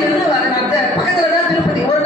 திருச்சியிலிருந்து பக்கத்துல தான் திருப்பதி. ஒரு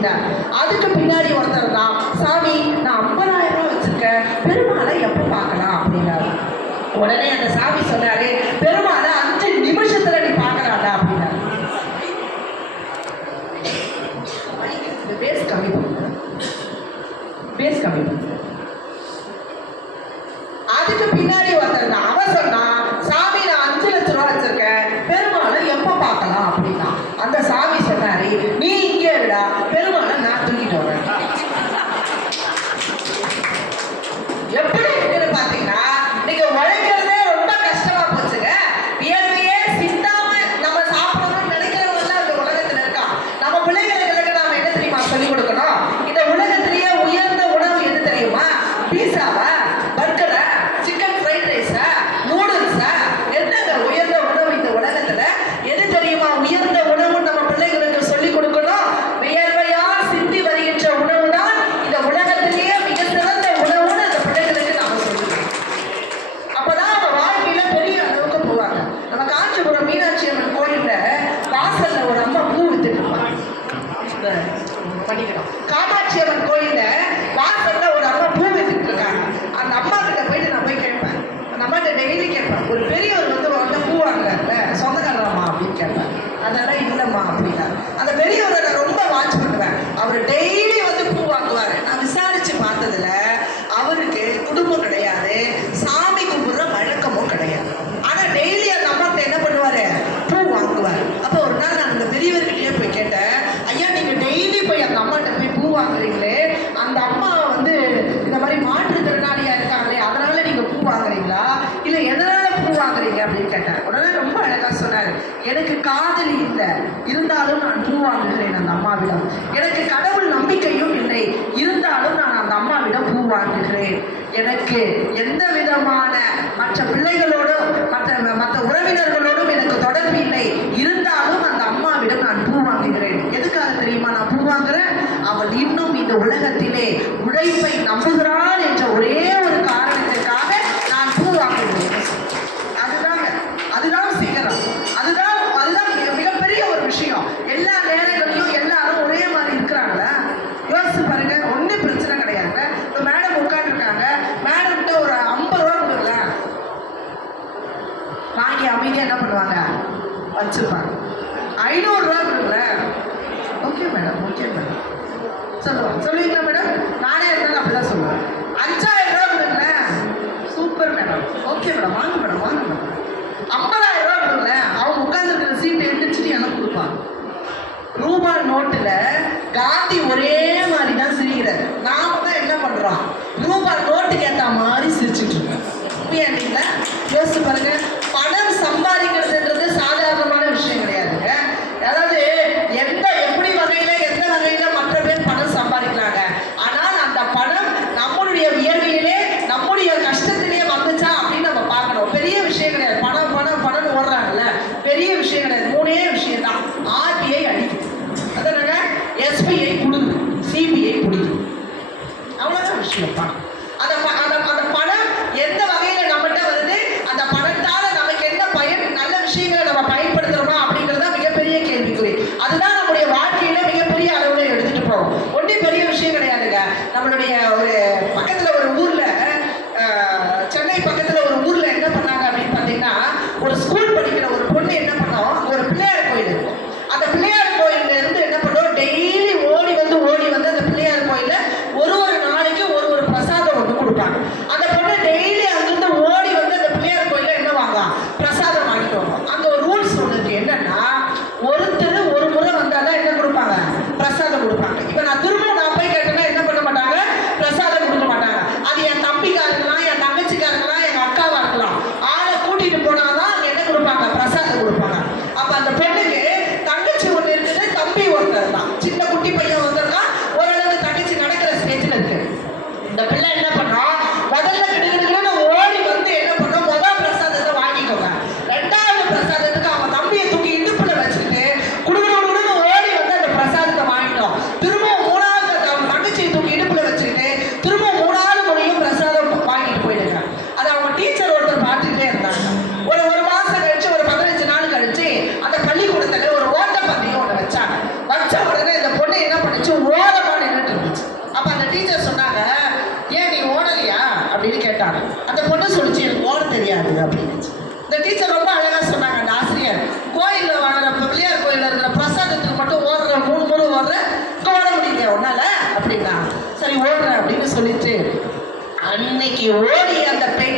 அப்படின்ட்டார் அதுக்கு பின்னாடி ஒருத்தர் தான் சாமி நான் ஐம்பதாயிரம் ரூபா வச்சுருக்கேன் பெருமாளை எப்போ பார்க்கலாம்? அப்படின்னாரு. உடனே அந்த சாமி சொன்னார் பெருமாள் எனக்கு எந்த விதமான மற்ற பிள்ளைகளோடும் மற்ற மற்ற உறவினர்களோடும் எனக்கு தொடர்பு இல்லை. இருந்தாலும் அந்த அம்மாவிடம் நான் பூ வாங்குகிறேன். எதுக்காக தெரியுமா? நான் பூ வாங்குறேன். அவள் இன்னும் இந்த உலகத்திலே உழைப்பை நம்புகிறாள் என்ற ஒரே ஒரு வச்சுருப்பாங்க. ஐநூறுரூவா கொடுக்குல ஓகே மேடம் ஓகே மேடம் சொல்லுவோம் சொல்லுவீங்களா மேடம் நானே இருந்தாலும் அப்படி தான் சொல்லுவேன். அஞ்சாயிரம் ரூபா கொடுக்குல சூப்பர் மேடம் ஓகே மேடம் வாங்க மேடம் வாங்க மேடம் ஐம்பதாயிரம் ரூபா கொடுக்குல அவங்க உட்காந்துருக்கிற சீட்டு எழுந்திரிச்சிட்டு எனக்கு கொடுப்பாங்க. ரூபா நோட்டில் காந்தி ஒரே மாதிரி தான் சிரிக்கிறார். நாம தான் என்ன பண்ணுறோம் ரூபா நோட்டுக்கு ஏற்ற மாதிரி சிரிச்சுட்டு இருக்கோம் புரியாதுங்களா யோசிச்சு பாருங்கள் கண்ணைக்கு ஓடி அந்த பெண்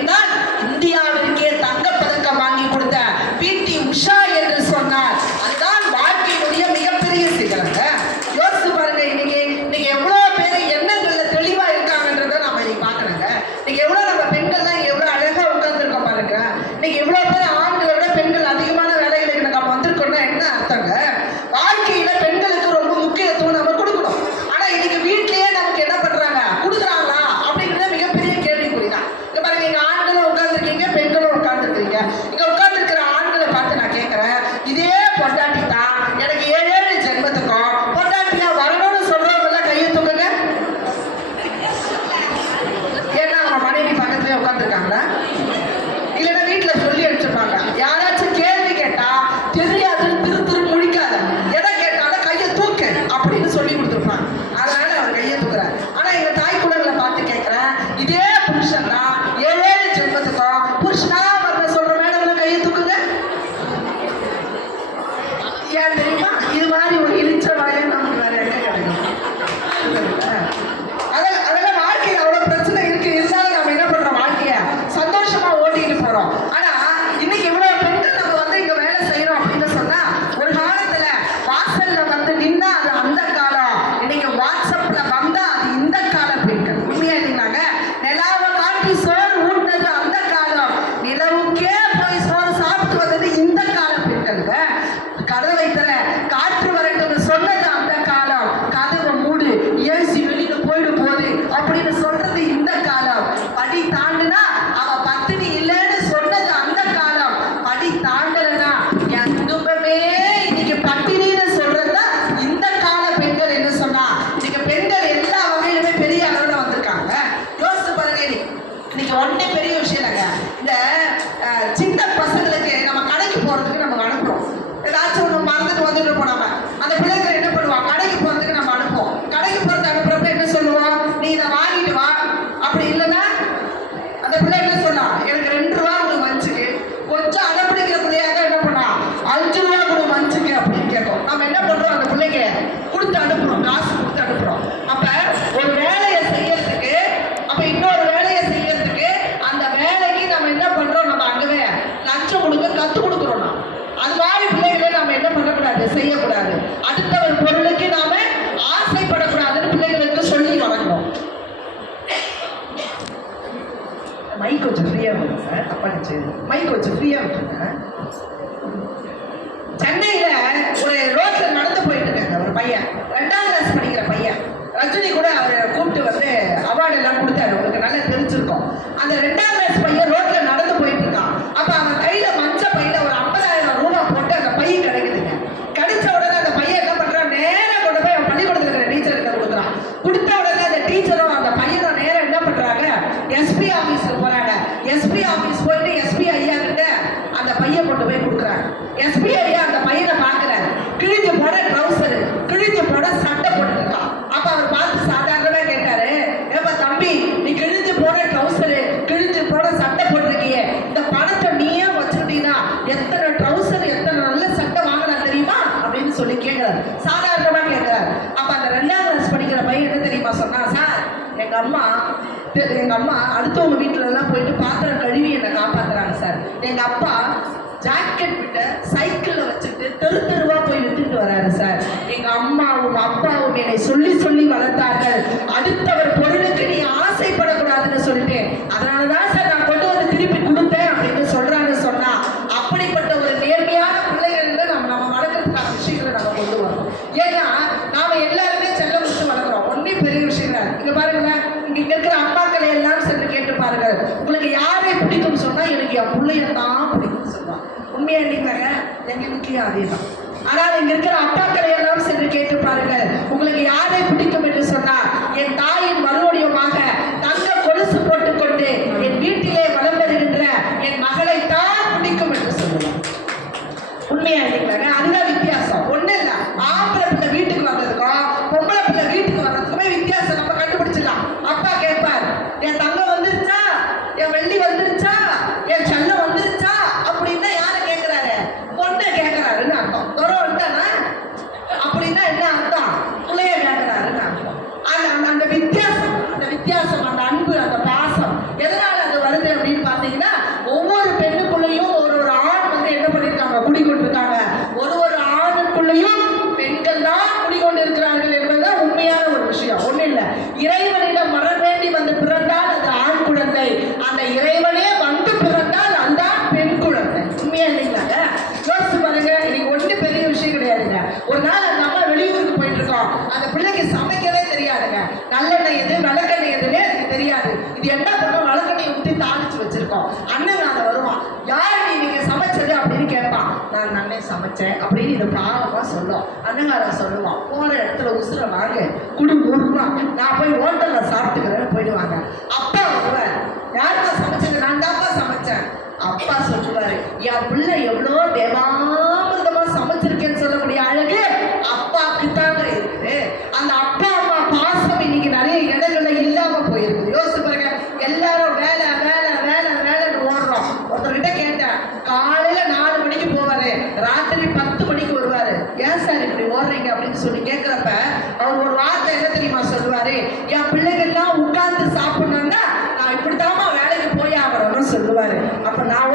எங்கள் அம்மா அடுத்தவங்க வீட்டிலலாம் போயிட்டு பாத்திரம் கழுவி என்னை காப்பாற்றுறாங்க சார். எங்கள் அப்பா ஜாக்கெட் விட்ட சைக்கிளில் வச்சுட்டு தெரு தெருவாக போய் விட்டுட்டு வராரு சார். எங்கள் அம்மாவும் அப்பாவும் என்னை சொல்லி சொல்லி நான் நன்மை சமைச்சேன் அப்படின்னு இதை பாவமாக சொல்லும். அன்னங்காரன் சொல்லுவான் போகிற இடத்துல உசுர வாங்க குடு நான் போய் ஹோட்டலில் சாப்பிட்டுக்கிறேன்னு போயிடுவாங்க. அப்பா வருவேன் யாருக்கா சமைச்சது? நான் தான்ப்பா சமைச்சேன். அப்பா சொல்லுவாரு என் பிள்ளை எவ்வளோ தேவாமிரதமாக சமைச்சிருக்கேன்னு சொல்லக்கூடிய அழகு. அப்பாவுக்கு தாங்க இருக்கு. அந்த ராத்திரி பத்து மணிக்கு வருவாரு. ஏன் சார் இப்படி ஓடுறீங்க? அப்படின்னு சொல்லி கேட்கிறப்ப அவர் ஒரு வார்த்தை என்ன தெரியுமா சொல்லுவாரு? என் பிள்ளைகள்லாம் உட்கார்ந்து சாப்பிடணும்னா நான் இப்படித்தாமா வேலைக்கு போய் ஆகணும்னு சொல்லுவாரு. அப்ப நான்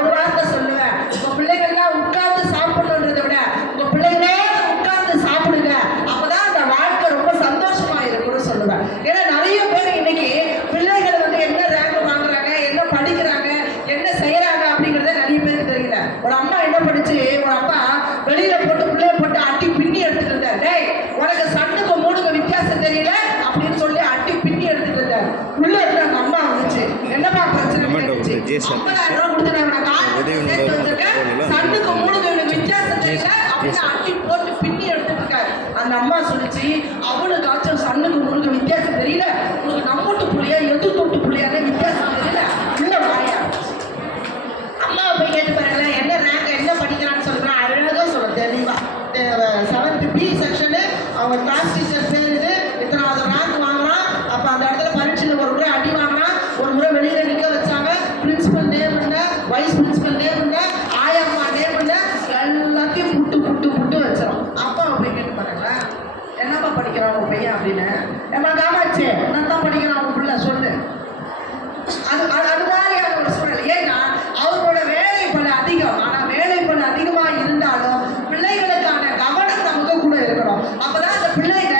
கேஸ் அந்த அம்மா சொல்லிச்சு அவனுக்காச்சும் சண்ணுக்கு உனக்கு வித்தியாசம் தெரியல. உனக்கு நம்மட்டு புள்ளியா எது தொட்டு புள்ளியான வித்தியாசம் பிள்ளைகள்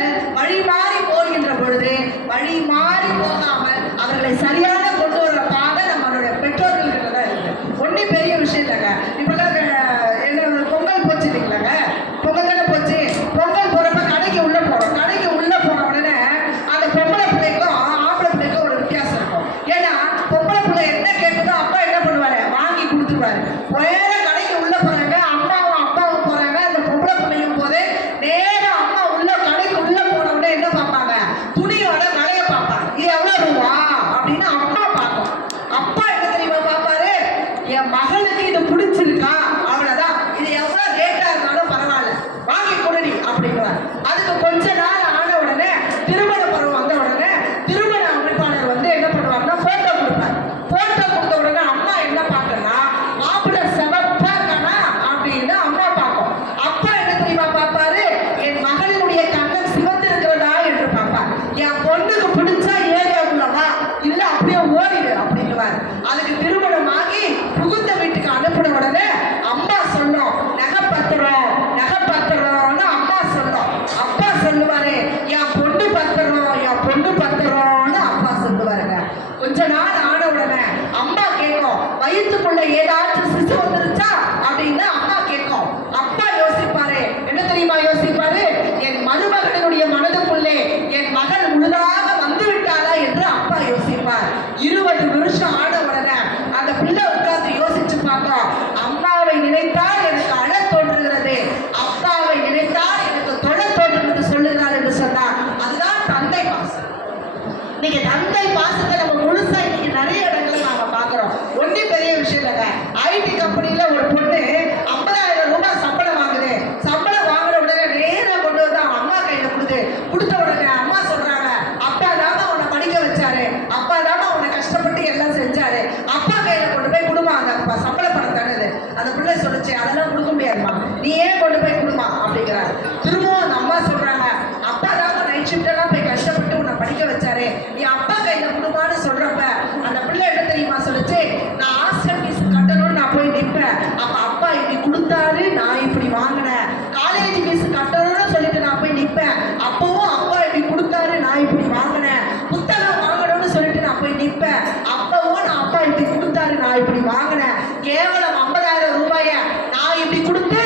சொல்லிட்டு நான் போய் நிற்பேன். அப்பவும் நான் அப்பா இப்படி கொடுத்தாரு. நான் இப்படி வாங்கினேன். கேவலம் ஐம்பதாயிரம் ரூபாய நான் இப்படி கொடுத்து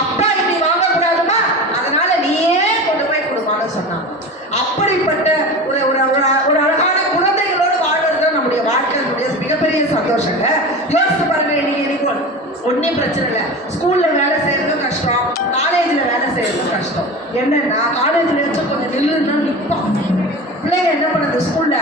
அப்பா இப்படி வாங்கக்கூடாதுமா? அதனால நீயே கொண்டு போய் கொடுமான்னு சொன்னான். அப்படிப்பட்ட ஒரு ஒரு ஒரு ஒரு அழகான குழந்தைகளோடு வாழ்வது தான் நம்முடைய வாழ்க்கையினுடைய மிகப்பெரிய சந்தோஷங்க. யோசிச்சு பாருங்க இன்னைக்கு எனக்கு ஒன்றும் பிரச்சனை இல்லை. ஸ்கூல்ல வேலை செய்யறதும் கஷ்டம். காலேஜ்ல வேலை செய்யறதும் கஷ்டம். என்னன்னா காலேஜ்ல வச்சு கொஞ்சம் நில்லுன்னா நிற்பான் பிள்ளைங்க என்ன பண்ணுது ஸ்கூல்ல